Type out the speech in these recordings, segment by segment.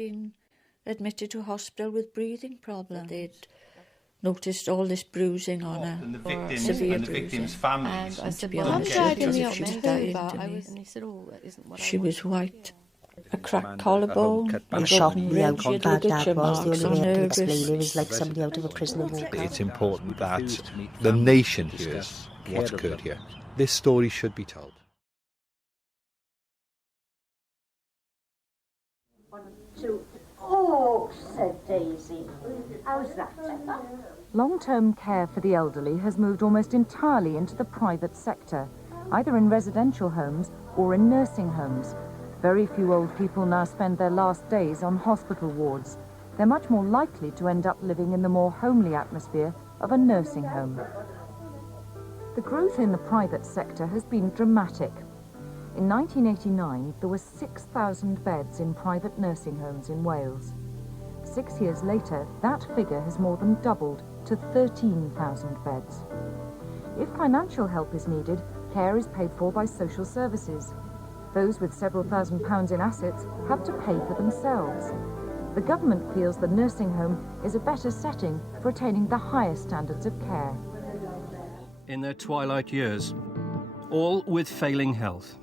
been admitted to hospital with breathing problems. They'd noticed all this bruising on her, and the victims' families. And to be Mum honest, died she in the was October. dying to me. And he said, oh, that isn't what She I was wanted. white. A cracked collarbone, I'm a shocked broken the rib, she had outcome ligature was. The marks only on way I her can explain wrists. it was like somebody out of a prison of war. It's important that the nation hears what occurred here. This story should be told. Oh, said Daisy. How's that? Long-term care for the elderly has moved almost entirely into the private sector, either in residential homes or in nursing homes. Very few old people now spend their last days on hospital wards. They're much more likely to end up living in the more homely atmosphere of a nursing home. The growth in the private sector has been dramatic. In 1989, there were 6,000 beds in private nursing homes in Wales. 6 years later, that figure has more than doubled to 13,000 beds. If financial help is needed, care is paid for by social services. Those with several £1,000s in assets have to pay for themselves. The government feels the nursing home is a better setting for attaining the highest standards of care. In their twilight years, all with failing health.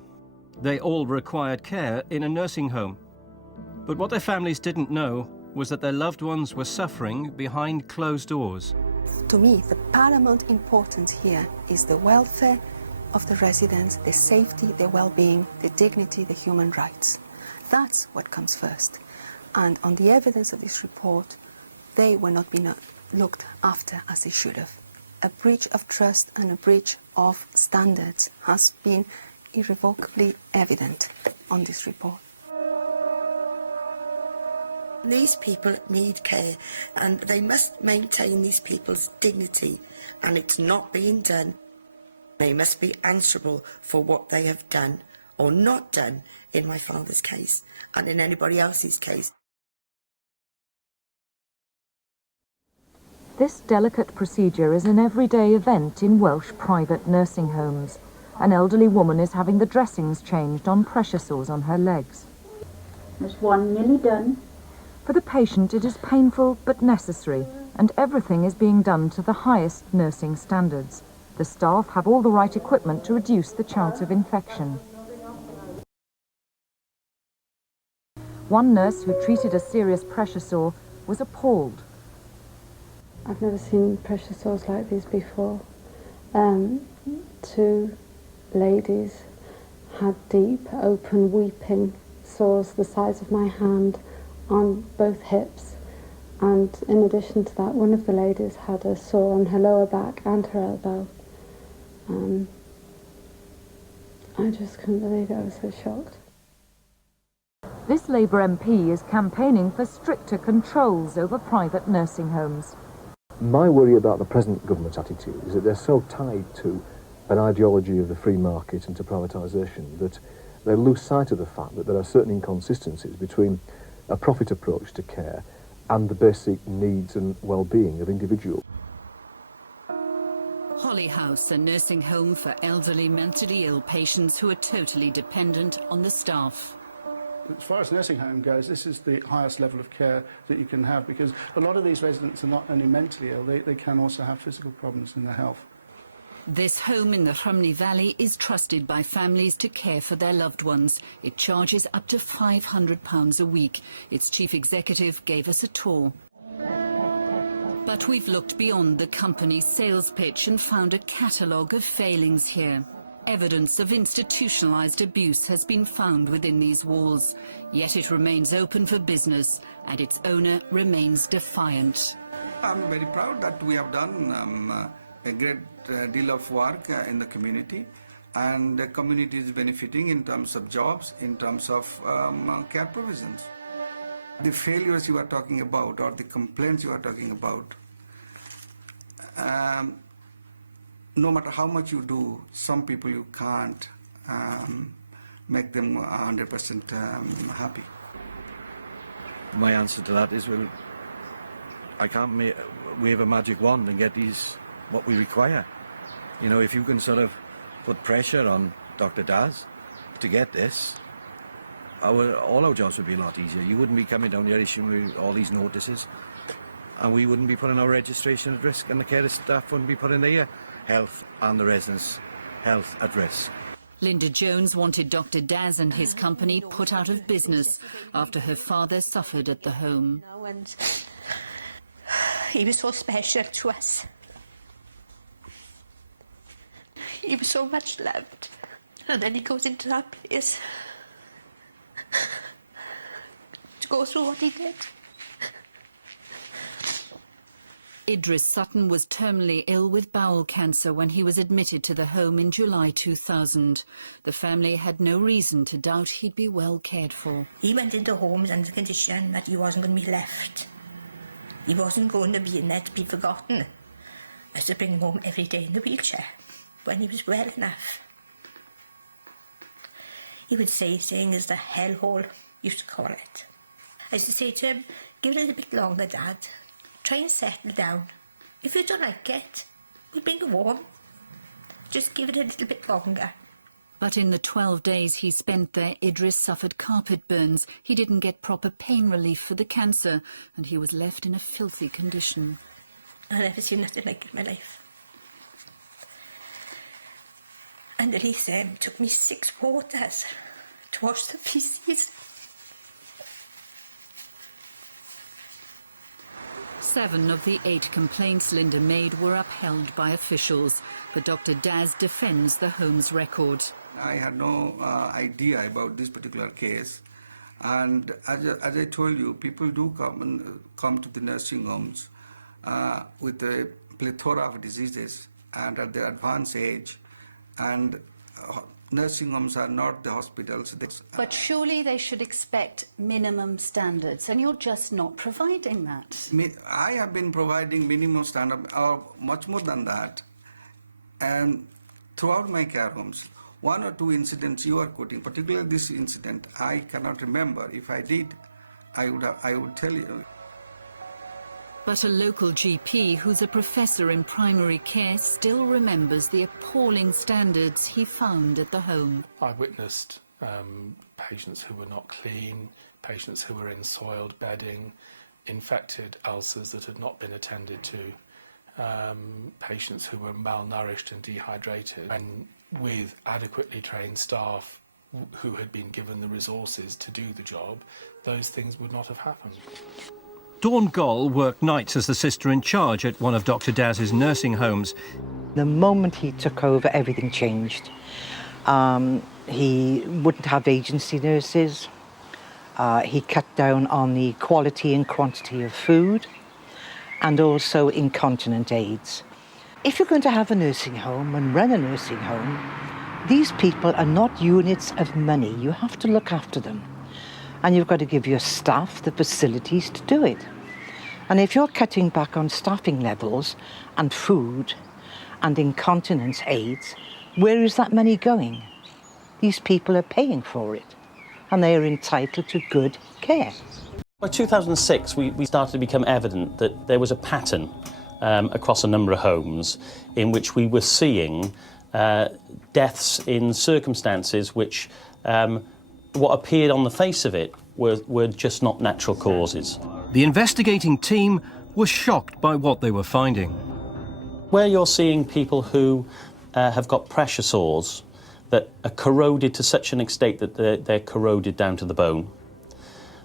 They all required care in a nursing home. But what their families didn't know was that their loved ones were suffering behind closed doors. To me, the paramount importance here is the welfare of the residents, their safety, their well-being, their dignity, their human rights. That's what comes first. And on the evidence of this report, they were not being looked after as they should have. A breach of trust and a breach of standards has been irrevocably evident on this report. These people need care, and they must maintain these people's dignity, and it's not being done. They must be answerable for what they have done or not done in my father's case and in anybody else's case. This delicate procedure is an everyday event in Welsh private nursing homes. An elderly woman is having the dressings changed on pressure sores on her legs. There's one nearly done. For the patient, it is painful but necessary, and everything is being done to the highest nursing standards. The staff have all the right equipment to reduce the chance of infection. One nurse who treated a serious pressure sore was appalled. I've never seen pressure sores like these before. 2 ladies had deep, open, weeping sores the size of my hand on both hips, and in addition to that, one of the ladies had a sore on her lower back and her elbow. I just couldn't believe it. I was so shocked. This Labour MP is campaigning for stricter controls over private nursing homes. My worry about the present government's attitude is that they're so tied to an ideology of the free market and to privatisation that they lose sight of the fact that there are certain inconsistencies between a profit approach to care and the basic needs and well-being of individuals. Holly House, a nursing home for elderly mentally ill patients who are totally dependent on the staff. As far as nursing home goes, this is the highest level of care that you can have, because a lot of these residents are not only mentally ill, they can also have physical problems in their health. This home in the Rhymney Valley is trusted by families to care for their loved ones. It charges up to £500 a week. Its chief executive gave us a tour. But we've looked beyond the company's sales pitch and found a catalogue of failings here. Evidence of institutionalised abuse has been found within these walls. Yet it remains open for business and its owner remains defiant. I'm very proud that we have done a great deal of work in the community, and the community is benefiting in terms of jobs, in terms of care provisions. The failures you are talking about, or the complaints you are talking about, no matter how much you do, some people you can't make them 100% happy. My answer to that is, well, I can't wave a magic wand and get these what we require. You know, if you can sort of put pressure on Dr. Daz to get this, all our jobs would be a lot easier. You wouldn't be coming down here issuing all these notices, and we wouldn't be putting our registration at risk, and the care staff wouldn't be putting their health and the residents' health at risk. Linda Jones wanted Dr. Daz and his company put out of business after her father suffered at the home. He was so special to us. He was so much loved. And then he goes into that place to go through what he did. Idris Sutton was terminally ill with bowel cancer when he was admitted to the home in July 2000. The family had no reason to doubt he'd be well cared for. He went into homes under the condition that he wasn't going to be left. He wasn't going to be in there to be forgotten. I used to bring him home every day in the wheelchair when he was well enough. He would say things, the hellhole, used to call it. I used to say to him, give it a little bit longer, Dad. Try and settle down. If you don't like it, we'll bring you home. Just give it a little bit longer. But in the 12 days he spent there, Idris suffered carpet burns. He didn't get proper pain relief for the cancer, and he was left in a filthy condition. I've never seen nothing like it in my life. And then he took me 6 waters to wash the feces. 7 of the 8 complaints Linda made were upheld by officials, but Dr. Daz defends the home's record. I had no idea about this particular case, and as I told you, people do come to the nursing homes with a plethora of diseases and at their advanced age, and nursing homes are not the hospitals. But surely they should expect minimum standards, and you're just not providing that. I have been providing minimum standard, or much more than that, and throughout my care homes. 1 or 2 incidents you are quoting, particularly this incident, I cannot remember. If I did, I would tell you. But a local GP who's a professor in primary care still remembers the appalling standards he found at the home. I witnessed patients who were not clean, patients who were in soiled bedding, infected ulcers that had not been attended to, patients who were malnourished and dehydrated, and with adequately trained staff who had been given the resources to do the job, those things would not have happened. Dawn Goll worked nights as the sister in charge at one of Dr. Daz's nursing homes. The moment he took over, everything changed. He wouldn't have agency nurses. He cut down on the quality and quantity of food, and also incontinent aids. If you're going to have a nursing home and run a nursing home, these people are not units of money. You have to look after them. And you've got to give your staff the facilities to do it. And if you're cutting back on staffing levels and food and incontinence aids, where is that money going? These people are paying for it, and they are entitled to good care. By 2006, we started to become evident that there was a pattern across a number of homes in which we were seeing deaths in circumstances which what appeared on the face of it were just not natural causes. The investigating team was shocked by what they were finding. Where you're seeing people who have got pressure sores that are corroded to such an extent that they're corroded down to the bone,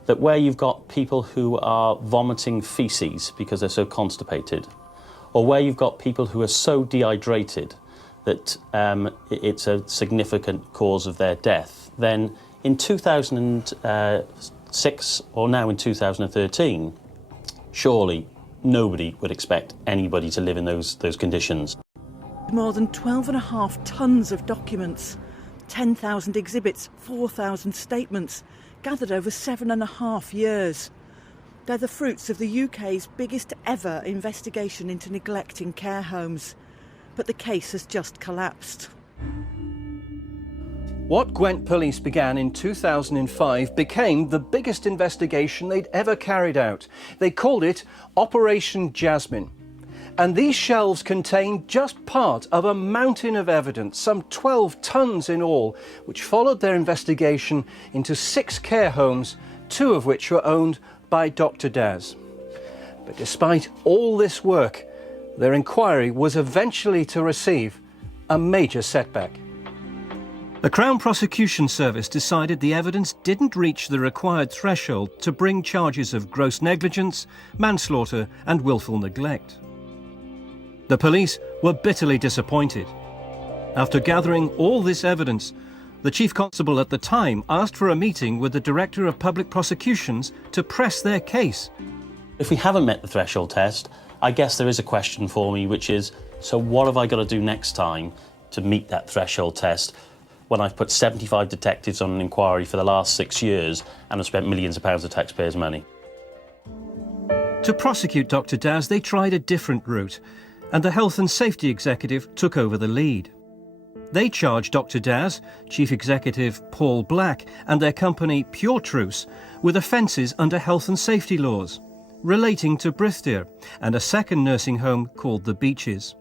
that where you've got people who are vomiting feces because they're so constipated, or where you've got people who are so dehydrated that it's a significant cause of their death, then in 2006 or now in 2013, surely nobody would expect anybody to live in those conditions. More than 12.5 tonnes of documents, 10,000 exhibits, 4,000 statements, gathered over 7.5 years. They're the fruits of the UK's biggest ever investigation into neglect in care homes. But the case has just collapsed. What Gwent Police began in 2005 became the biggest investigation they'd ever carried out. They called it Operation Jasmine. And these shelves contain just part of a mountain of evidence, some 12 tons in all, which followed their investigation into 6 care homes, 2 of which were owned by Dr. Daz. But despite all this work, their inquiry was eventually to receive a major setback. The Crown Prosecution Service decided the evidence didn't reach the required threshold to bring charges of gross negligence, manslaughter and willful neglect. The police were bitterly disappointed. After gathering all this evidence, the Chief Constable at the time asked for a meeting with the Director of Public Prosecutions to press their case. If we haven't met the threshold test, I guess there is a question for me, which is, so what have I got to do next time to meet that threshold test when I've put 75 detectives on an inquiry for the last 6 years and have spent millions of pounds of taxpayers' money? To prosecute Dr. Daz, they tried a different route, and the Health and Safety Executive took over the lead. They charged Dr. Daz, Chief Executive Paul Black and their company Pure Truce with offences under health and safety laws relating to Brythdir and a second nursing home called The Beeches.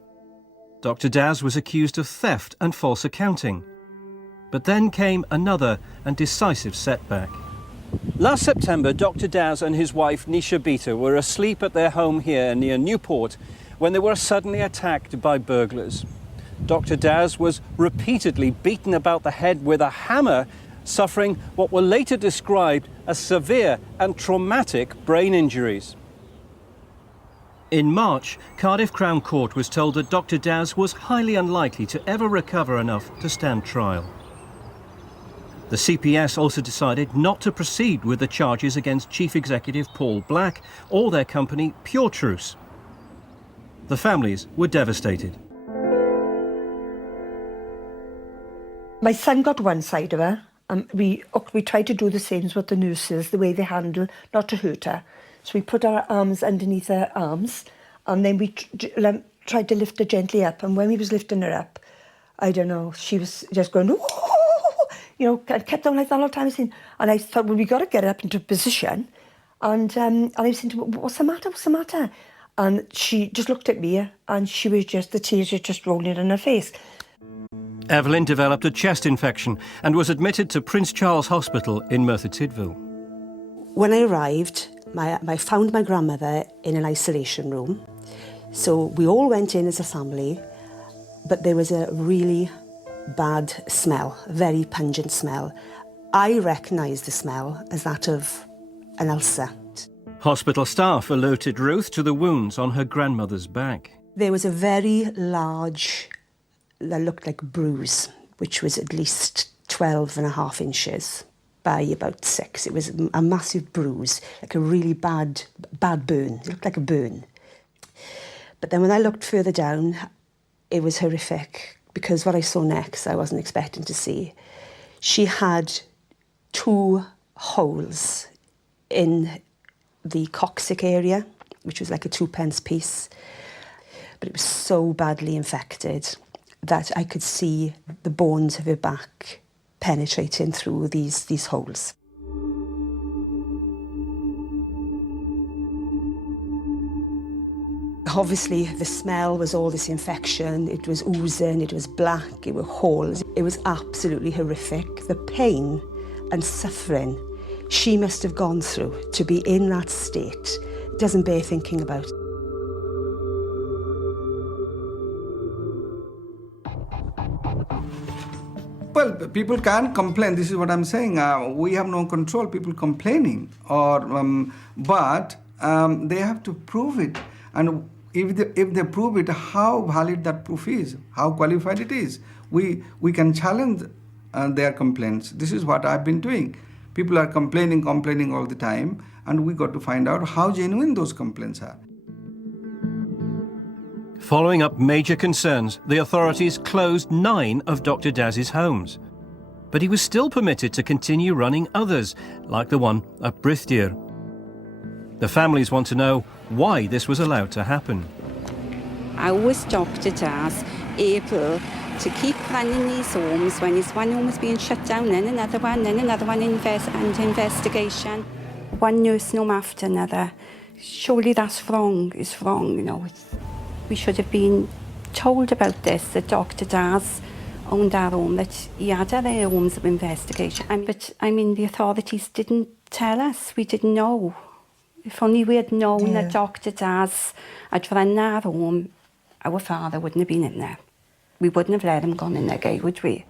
Dr. Daz was accused of theft and false accounting. But then came another and decisive setback. Last September, Dr. Daz and his wife Nisha Beta were asleep at their home here near Newport when they were suddenly attacked by burglars. Dr. Daz was repeatedly beaten about the head with a hammer, suffering what were later described as severe and traumatic brain injuries. In March, Cardiff Crown Court was told that Dr. Daz was highly unlikely to ever recover enough to stand trial. The CPS also decided not to proceed with the charges against Chief Executive Paul Black or their company Pure Truce. The families were devastated. My son got one side of her, and we tried to do the same as what the nurses, the way they handle, not to hurt her. So we put our arms underneath her arms, and then we tried to lift her gently up. And when we was lifting her up, I don't know, she was just going, oh, you know, kept on like that all the time. And I thought, well, we got to get her up into position. And I was saying, what's the matter? What's the matter? And she just looked at me, and she was just, the tears were just rolling on her face. Evelyn developed a chest infection and was admitted to Prince Charles Hospital in Merthyr Tydfil. When I arrived, I found my grandmother in an isolation room. So we all went in as a family, but there was a really bad smell, a very pungent smell. I recognised the smell as that of an ulcer. Hospital staff alerted Ruth to the wounds on her grandmother's back. There was a very large, that looked like a bruise, which was at least 12.5 inches by about 6. It was a massive bruise, like a really bad burn. It looked like a burn. But then when I looked further down, it was horrific, because what I saw next I wasn't expecting to see. She had 2 holes in the coccyx area, which was like a 2p piece. But it was so badly infected that I could see the bones of her back penetrating through these holes. Obviously, the smell was all this infection. It was oozing, it was black, it were holes. It was absolutely horrific. The pain and suffering she must have gone through to be in that state doesn't bear thinking about. Well, people can complain. This is what I'm saying. We have no control. People complaining, but they have to prove it. And if they prove it, how valid that proof is, how qualified it is, we can challenge their complaints. This is what I've been doing. People are complaining all the time, and we got to find out how genuine those complaints are. Following up major concerns, the authorities closed 9 of Dr. Daz's homes. But he was still permitted to continue running others, like the one at Brythdir. The families want to know why this was allowed to happen. How was Dr. Daz able to keep running these homes when his one home was being shut down, then another one under investigation? One nursing home after another. Surely that's wrong. It's wrong, you know. we should have been told about this, that Dr. Daz owned our home, that he had our homes of investigation. But, I mean, the authorities didn't tell us. We didn't know. If only we had known that Dr. Daz had run our home, our father wouldn't have been in there. We wouldn't have let him go in there, Gay, would we?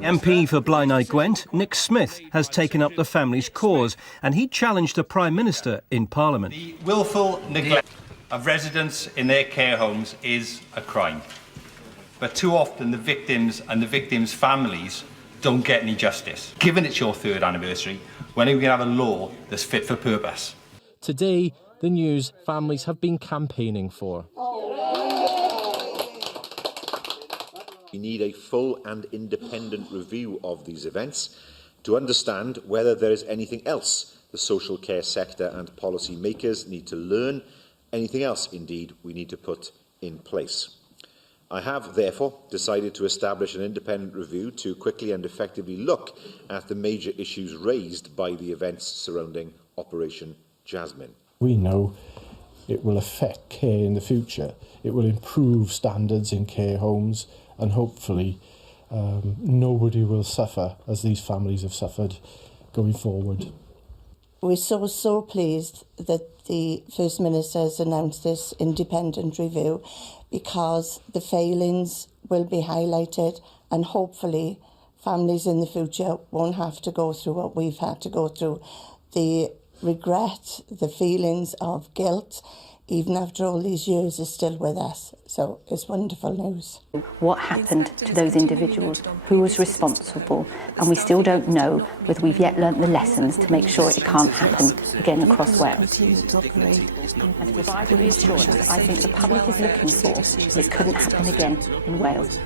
MP for Blaenau Gwent, Nick Smith, has taken up the family's cause, and he challenged the Prime Minister in Parliament. The willful neglect of residents in their care homes is a crime. But too often the victims and the victims' families don't get any justice. Given it's your 3rd anniversary, when are we going to have a law that's fit for purpose? Today, the news families have been campaigning for. We need a full and independent review of these events to understand whether there is anything else the social care sector and policy makers need to learn, anything else, indeed, we need to put in place. I have, therefore, decided to establish an independent review to quickly and effectively look at the major issues raised by the events surrounding Operation Jasmine. We know it will affect care in the future. It will improve standards in care homes, and hopefully nobody will suffer as these families have suffered going forward. We're so pleased that the First Minister has announced this independent review, because the failings will be highlighted and hopefully families in the future won't have to go through what we've had to go through. The regret, the feelings of guilt, even after all these years, is still with us. So it's wonderful news. What happened to those individuals? Who was responsible? And we still don't know whether we've yet learnt the lessons to make sure it can't happen again across Wales. And to provide the reassurance I think the public is looking for, it couldn't happen again in Wales.